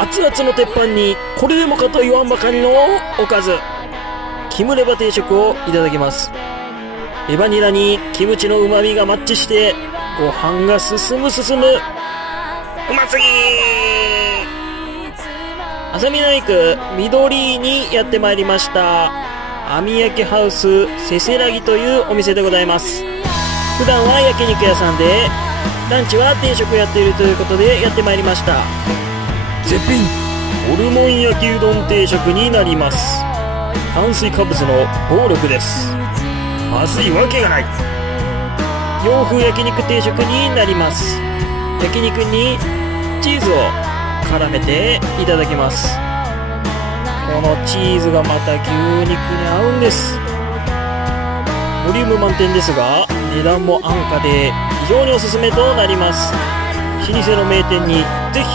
熱々の鉄板にこれでもかと言わんばかりのおかず、キムレバ定食をいただきます。レバニラにキムチの旨味がマッチしてご飯が進む。うますぎー。あさみ野区緑にやってまいりました。網焼きハウスせせらぎというお店でございます。普段は焼肉屋さんで、ランチは定食やっているということでやってまいりました。絶品ホルモン焼きうどん定食になります。炭水化物の暴力です。まずいわけがない。洋風焼肉定食になります。焼肉にチーズを絡めていただきます。このチーズがまた牛肉に合うんです。ボリューム満点ですが値段も安価で非常におすすめとなります。老舗の名店にぜひ